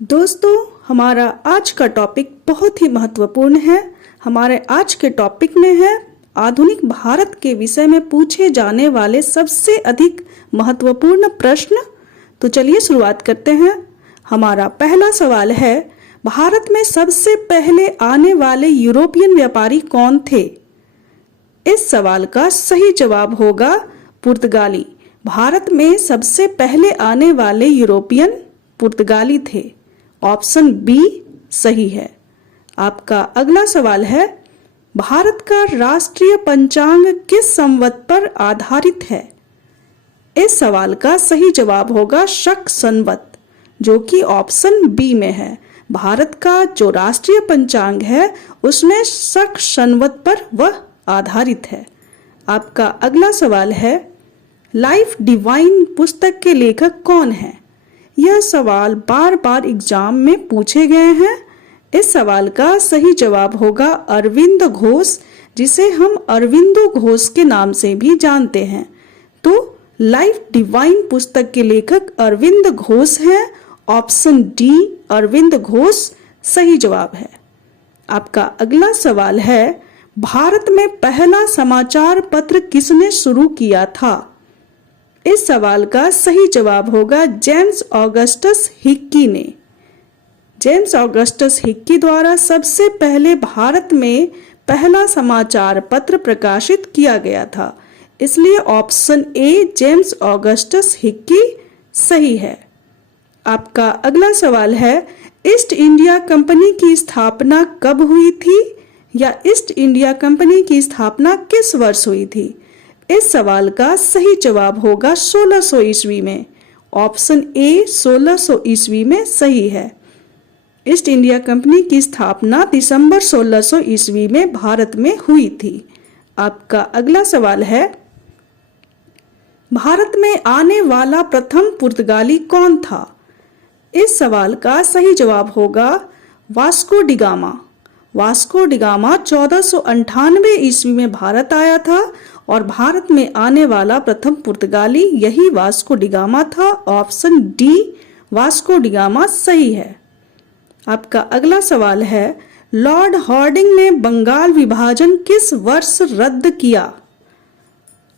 दोस्तों, हमारा आज का टॉपिक बहुत ही महत्वपूर्ण है। हमारे आज के टॉपिक में है आधुनिक भारत के विषय में पूछे जाने वाले सबसे अधिक महत्वपूर्ण प्रश्न। तो चलिए शुरुआत करते हैं। हमारा पहला सवाल है, भारत में सबसे पहले आने वाले यूरोपियन व्यापारी कौन थे? इस सवाल का सही जवाब होगा पुर्तगाली। भारत में सबसे पहले आने वाले यूरोपियन पुर्तगाली थे। ऑप्शन बी सही है। आपका अगला सवाल है, भारत का राष्ट्रीय पंचांग किस संवत पर आधारित है? इस सवाल का सही जवाब होगा शक संवत, जो कि ऑप्शन बी में है। भारत का जो राष्ट्रीय पंचांग है उसमें शक संवत पर वह आधारित है। आपका अगला सवाल है, लाइफ डिवाइन पुस्तक के लेखक कौन है? यह सवाल बार बार एग्जाम में पूछे गए हैं। इस सवाल का सही जवाब होगा अरविंद घोष, जिसे हम अरविंदो घोष के नाम से भी जानते हैं। तो लाइफ डिवाइन पुस्तक के लेखक अरविंद घोष हैं। ऑप्शन डी अरविंद घोष सही जवाब है। आपका अगला सवाल है, भारत में पहला समाचार पत्र किसने शुरू किया था? इस सवाल का सही जवाब होगा जेम्स ऑगस्टस हिक्की ने। जेम्स ऑगस्टस हिक्की द्वारा सबसे पहले भारत में पहला समाचार पत्र प्रकाशित किया गया था, इसलिए option A James Augustus Hickey सही है। आपका अगला सवाल है, ईस्ट इंडिया कंपनी की स्थापना कब हुई थी, या ईस्ट इंडिया कंपनी की स्थापना किस वर्ष हुई थी? इस सवाल का सही जवाब होगा 1600 ईस्वी में। ऑप्शन ए 1600 ईस्वी में सही है। ईस्ट इंडिया कंपनी की स्थापना दिसंबर 1600 ईस्वी में भारत में हुई थी। आपका अगला सवाल है, भारत में आने वाला प्रथम पुर्तगाली कौन था? इस सवाल का सही जवाब होगा Vasco D gamma. Vasco D gamma 1498 ईस्वी में भारत आया था और भारत में आने वाला प्रथम पुर्तगाली यही वास्को डी गामा था। Option D Vasco D gamma सही है। आपका अगला सवाल है, लॉर्ड हॉर्डिंग ने बंगाल विभाजन किस वर्ष रद्द किया?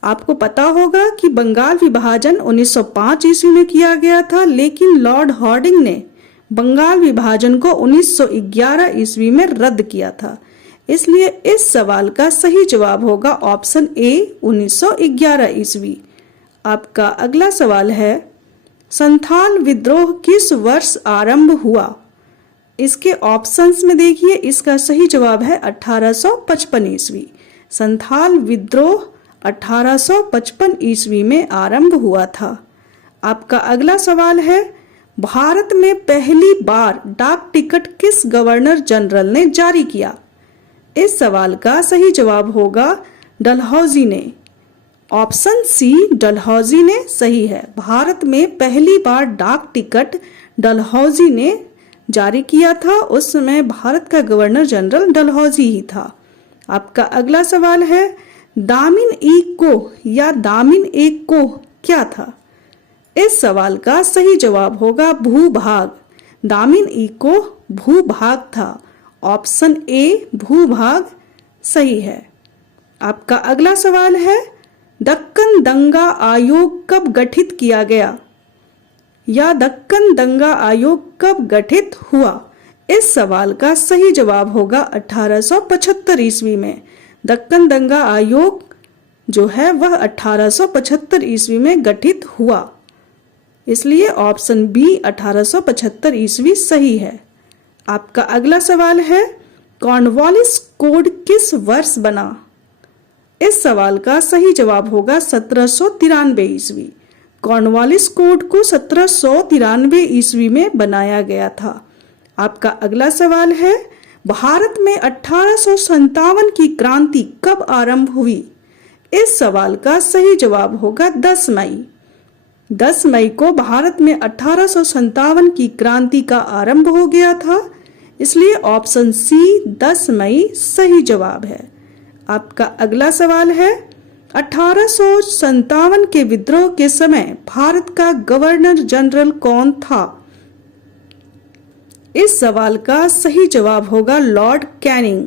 आपको पता होगा कि बंगाल विभाजन 1905 ईस्वी में किया गया था, लेकिन लॉर्ड हॉर्डिंग ने बंगाल विभाजन को 1911 ईस्वी में रद्द किया था, इसलिए इस सवाल का सही जवाब होगा ऑप्शन ए 1911 ईस्वी। आपका अगला सवाल है, संथाल विद्रोह किस वर्ष आरंभ हुआ? इसके ऑप्शंस में देखिए, इसका सही जवाब है 1855 ईस्वी। संथाल विद्रोह 1855 ईस्वी में आरंभ हुआ था। आपका अगला सवाल है, भारत में पहली बार डाक टिकट किस गवर्नर जनरल ने जारी किया? इस सवाल का सही जवाब होगा डलहौजी ने। ऑप्शन सी डलहौजी ने सही है। भारत में पहली बार डाक टिकट डलहौजी ने जारी किया था। उस समय भारत का गवर्नर जनरल डलहौजी ही था। आपका अगला सवाल है, दामिन ई कोह या दामिन ए कोह क्या था? इस सवाल का सही जवाब होगा भूभाग। दामिन ई कोह भूभाग था। ऑप्शन ए भूभाग सही है। आपका अगला सवाल है, दक्कन दंगा आयोग कब गठित किया गया, या दक्कन दंगा आयोग कब गठित हुआ? इस सवाल का सही जवाब होगा 1875 ईस्वी में। दक्कन दंगा आयोग जो है वह 1875 ईस्वी में गठित हुआ, इसलिए ऑप्शन बी 1875 ईस्वी सही है। आपका अगला सवाल है, कॉर्नवालिस कोड किस वर्ष बना? इस सवाल का सही जवाब होगा 1793 ईस्वी। कॉर्नवालिस कोड को 1793 ईस्वी में बनाया गया था। आपका अगला सवाल है, भारत में 1857 की क्रांति कब आरंभ हुई? इस सवाल का सही जवाब होगा 10 मई। 10 मई को भारत में 1857 की क्रांति का आरंभ हो गया था, इसलिए ऑप्शन सी 10 मई सही जवाब है। आपका अगला सवाल है, 1857 के विद्रोह के समय भारत का गवर्नर जनरल कौन था? इस सवाल का सही जवाब होगा Lord Canning.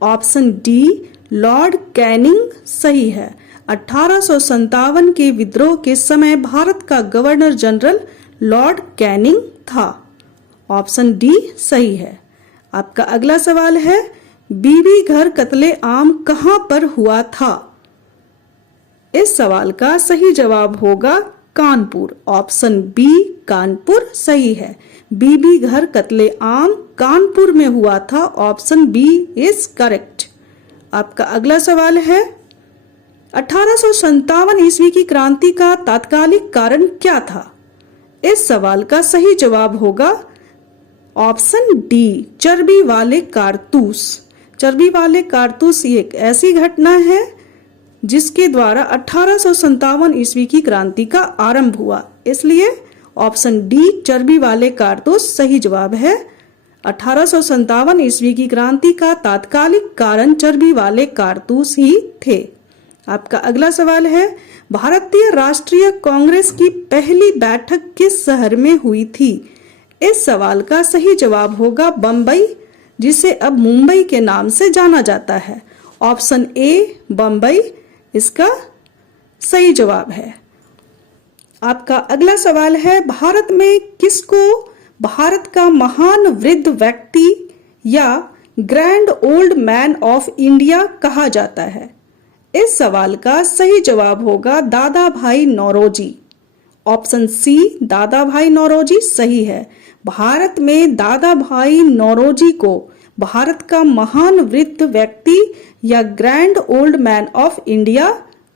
Option D Lord Canning सही है। 1857 के विद्रोह के समय भारत का गवर्नर जनरल लॉर्ड कैनिंग था। ऑप्शन डी सही है। आपका अगला सवाल है, बीबी घर कत्ले आम कहां पर हुआ था? इस सवाल का सही जवाब होगा कानपुर। ऑप्शन बी कानपुर सही है। बीबी घर कत्ले आम कानपुर में हुआ था। Option B is correct. आपका अगला सवाल है, 1857 ईस्वी की क्रांति का तात्कालिक कारण क्या था? इस सवाल का सही जवाब होगा ऑप्शन डी चर्बी वाले कारतूस। चर्बी वाले कारतूस एक ऐसी घटना है जिसके द्वारा 1857 ईस्वी की क्रांति का आरंभ हुआ, इसलिए ऑप्शन डी चर्बी वाले कारतूस सही जवाब है। 1857 ईस्वी की क्रांति का तात्कालिक कारण चर्बी वाले कारतूस ही थे। आपका अगला सवाल है, भारतीय राष्ट्रीय कांग्रेस की पहली बैठक किस शहर में हुई थी? इस सवाल का सही जवाब होगा बंबई, जिसे अब मुंबई के नाम से जाना जाता है। ऑप्शन ए बंबई इसका सही जवाब है। आपका अगला सवाल है, भारत में किसको भारत का महान वृद्ध व्यक्ति या grand old man of India कहा जाता है? इस सवाल का सही जवाब होगा दादा भाई नौरोजी। ऑप्शन सी दादा भाई नौरोजी सही है। भारत में दादा भाई नौरोजी को भारत का महान वृद्ध व्यक्ति या grand old man of India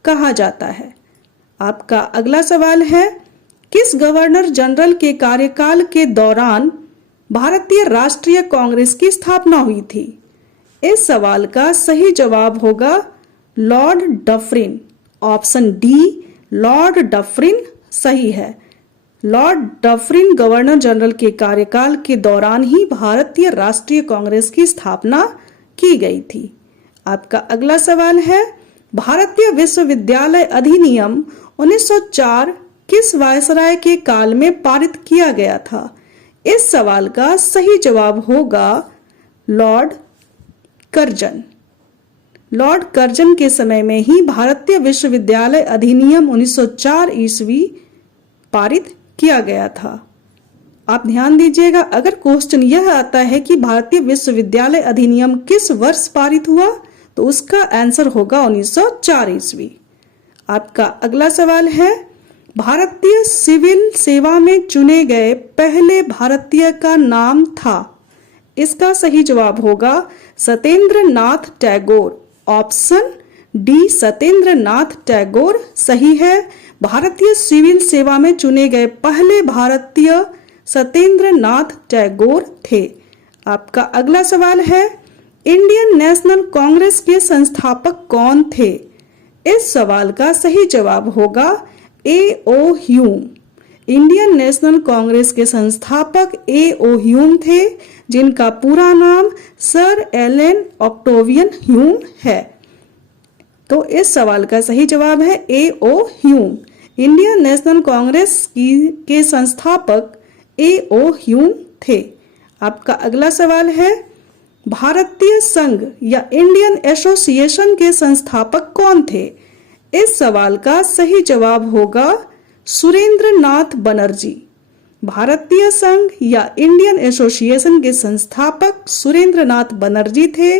कहा जाता है। आपका अगला सवाल है, किस गवर्नर जनरल के कार्यकाल के दौरान भारतीय राष्ट्रीय कांग्रेस की स्थापना हुई थी? इस सवाल का सही जवाब होगा Lord Dufferin. Option D Lord Dufferin सही है। लॉर्ड डफरिन गवर्नर जनरल के कार्यकाल के दौरान ही भारतीय राष्ट्रीय कांग्रेस की स्थापना की गई थी। आपका अगला सवाल है, भारतीय विश्वविद्यालय अधिनियम 1904 किस वायसराय के काल में पारित किया गया था? इस सवाल का सही जवाब होगा लॉर्ड कर्जन। लॉर्ड कर्जन के समय में ही भारतीय विश्वविद्यालय अधिनियम 1904 ईस्वी पारित किया गया था। आप ध्यान दीजिएगा, अगर क्वेश्चन यह आता है कि भारतीय विश्वविद्यालय अधिनियम किस वर्ष पारित हुआ, तो उसका आंसर होगा 1904 ईस्वी। आपका अगला सवाल है, भारतीय सिविल सेवा में चुने गए पहले भारतीय का नाम था? इसका सही जवाब होगा सत्येंद्र नाथ टैगोर। ऑप्शन डी सत्येंद्र नाथ टैगोर सही है। भारतीय सिविल सेवा में चुने गए पहले भारतीय सत्येंद्र नाथ टैगोर थे। आपका अगला सवाल है, इंडियन नेशनल कांग्रेस के संस्थापक कौन थे? इस सवाल का सही जवाब होगा A.O.. Hume. Indian national Congress के संस्थापक ए.ओ. ह्यूम थे, जिनका पूरा नाम सर एलन ऑक्टेवियन ह्यूम है। तो इस सवाल का सही जवाब है A.O.. Hume. Indian national Congress के संस्थापक ए.ओ. ह्यूम थे। आपका अगला सवाल है, भारतीय संघ या इंडियन एसोसिएशन के संस्थापक कौन थे? इस सवाल का सही जवाब होगा सुरेंद्र नाथ बनर्जी। भारतीय संघ या इंडियन एसोसिएशन के संस्थापक सुरेंद्र नाथ बनर्जी थे,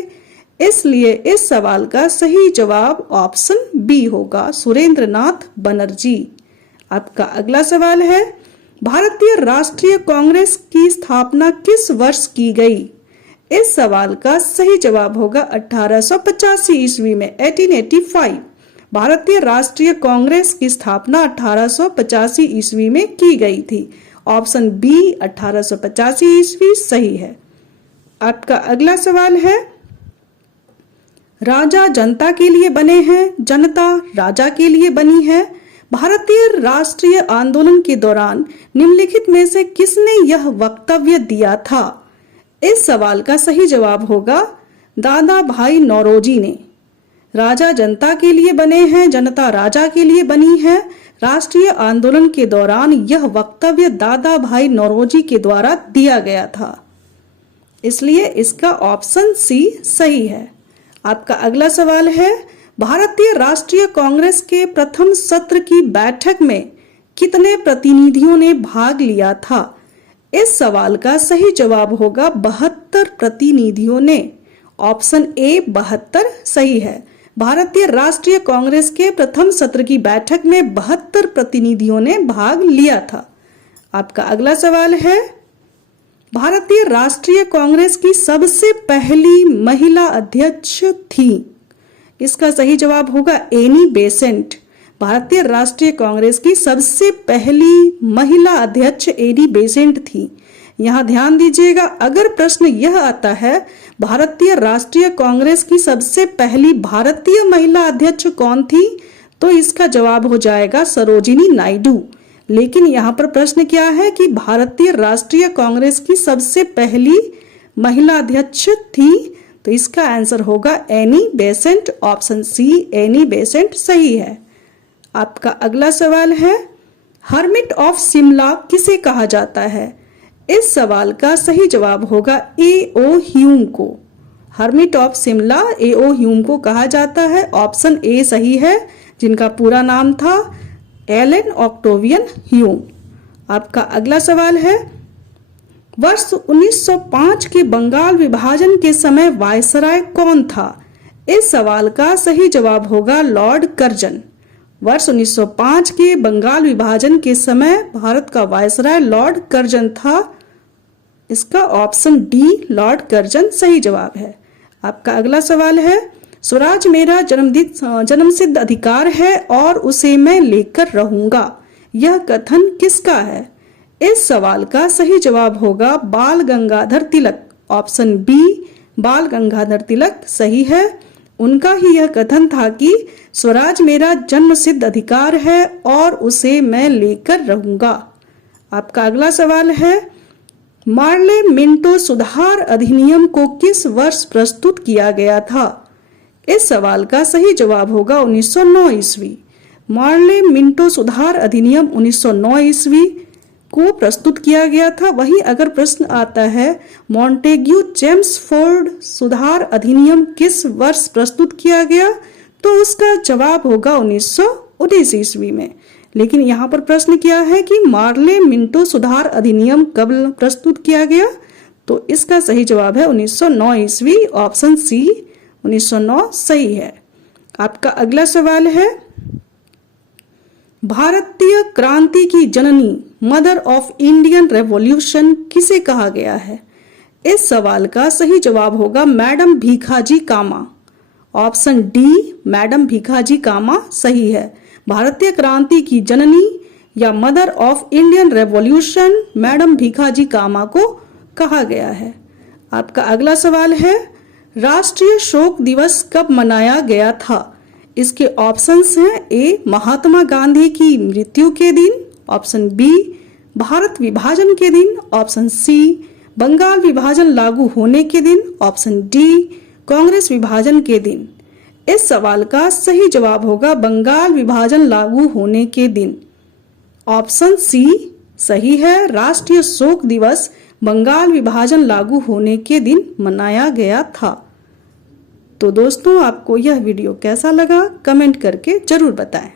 इसलिए इस सवाल का सही जवाब ऑप्शन बी होगा सुरेंद्र नाथ बनर्जी। आपका अगला सवाल है, भारतीय राष्ट्रीय कांग्रेस की स्थापना किस वर्ष की गई? इस सवाल का सही जवाब होगा 1885 ईस्वी में 1885। भारतीय राष्ट्रीय कांग्रेस की स्थापना 1885 ईस्वी में की गई थी। ऑप्शन बी 1885 ईस्वी सही है। आपका अगला सवाल है, राजा जनता के लिए बने हैं, जनता राजा के लिए बनी है। भारतीय राष्ट्रीय आंदोलन के दौरान निम्नलिखित में से किसने यह वक्तव्य दिया था? इस सवाल का सही जवाब होगा दादा भाई नौरोजी ने। राजा जनता के लिए बने हैं, जनता राजा के लिए बनी है। राष्ट्रीय आंदोलन के दौरान यह वक्तव्य दादा भाई नौरोजी के द्वारा दिया गया था। इसलिए इसका ऑप्शन सी सही है। आपका अगला सवाल है, भारतीय राष्ट्रीय कांग्रेस के प्रथम सत्र की बैठक में कितने प्रतिनिधियों ने भाग लिया था? इस सवाल का सही जवाब होगा 72 प्रतिनिधियों ने। ऑप्शन ए 72 सही है। भारतीय राष्ट्रीय कांग्रेस के प्रथम सत्र की बैठक में 72 प्रतिनिधियों ने भाग लिया था। आपका अगला सवाल है, भारतीय राष्ट्रीय कांग्रेस की सबसे पहली महिला अध्यक्ष थी? इसका सही जवाब होगा एनी बेसेंट। भारतीय राष्ट्रीय कांग्रेस की सबसे पहली महिला अध्यक्ष एनी बेसेंट थी। यहाँ ध्यान दीजिएगा, अगर प्रश्न यह आता है भारतीय राष्ट्रीय कांग्रेस की सबसे पहली भारतीय महिला अध्यक्ष कौन थी, तो इसका जवाब हो जाएगा सरोजिनी नायडू। लेकिन यहाँ पर प्रश्न क्या है कि भारतीय राष्ट्रीय कांग्रेस की सबसे पहली महिला अध्यक्ष थी, तो इसका आंसर होगा Annie Besant. Option see Annie Besant सही है। आपका अगला सवाल है, हर्मिट ऑफ शिमला किसे कहा जाता है? इस सवाल का सही जवाब होगा ए.ओ. ह्यूम को। Hermit of Shimla A.O.. Hume को कहा जाता है। ऑप्शन ए सही है, जिनका पूरा नाम था एलन ऑक्टेवियन ह्यूम। आपका अगला सवाल है, वर्ष 1905 के बंगाल विभाजन के समय वायसराय कौन था? इस सवाल का सही जवाब होगा लॉर्ड कर्जन। वर्ष 1905 के बंगाल विभाजन के समय भारत का वायसराय लॉर्ड कर्जन था। इसका ऑप्शन डी लॉर्ड कर्जन सही जवाब है। आपका अगला सवाल है, स्वराज मेरा जन्मसिद्ध अधिकार है और उसे मैं लेकर रहूंगा, यह कथन किसका है? इस सवाल का सही जवाब होगा बाल गंगाधर तिलक। ऑप्शन बी बाल गंगाधर तिलक सही है। उनका ही यह कथन था कि स्वराज मेरा जन्मसिद्ध अधिकार है और उसे मैं लेकर रहूंगा। आपका अगला सवाल है, मार्ले मिंटो सुधार अधिनियम को किस वर्ष प्रस्तुत किया गया था? इस सवाल का सही जवाब होगा 1909 ईस्वी। मार्ले मिंटो सुधार अधिनियम 1909 ईस्वी को प्रस्तुत किया गया था। वहीं अगर प्रश्न आता है मॉन्टेग्यू चेम्सफोर्ड सुधार अधिनियम किस वर्ष प्रस्तुत किया गया, तो उसका जवाब होगा 1919 ईस्वी में। लेकिन यहाँ पर प्रश्न क्या है कि मार्ले मिंटो सुधार अधिनियम कब प्रस्तुत किया गया, तो इसका सही जवाब है 1909 ईस्वी। ऑप्शन सी 1909 सही है। आपका अगला सवाल है, भारतीय क्रांति की जननी मदर ऑफ इंडियन रेवोल्यूशन किसे कहा गया है? इस सवाल का सही जवाब होगा madam Bhikaji Cama. Option D madam Bhikaji Cama सही है। भारतीय क्रांति की जननी या mother of Indian revolution madam Bhikaji Cama को कहा गया है। आपका अगला सवाल है, राष्ट्रीय शोक दिवस कब मनाया गया था? इसके ऑप्शंस हैं ए महात्मा गांधी की मृत्यु के दिन, ऑप्शन बी भारत विभाजन के दिन, ऑप्शन सी बंगाल विभाजन लागू होने के दिन, ऑप्शन डी कांग्रेस विभाजन के दिन। इस सवाल का सही जवाब होगा बंगाल विभाजन लागू होने के दिन। ऑप्शन सी सही है, राष्ट्रीय शोक दिवस बंगाल विभाजन लागू होने के दिन मनाया गया था। तो दोस्तों, आपको यह वीडियो कैसा लगा कमेंट करके जरूर बताएं।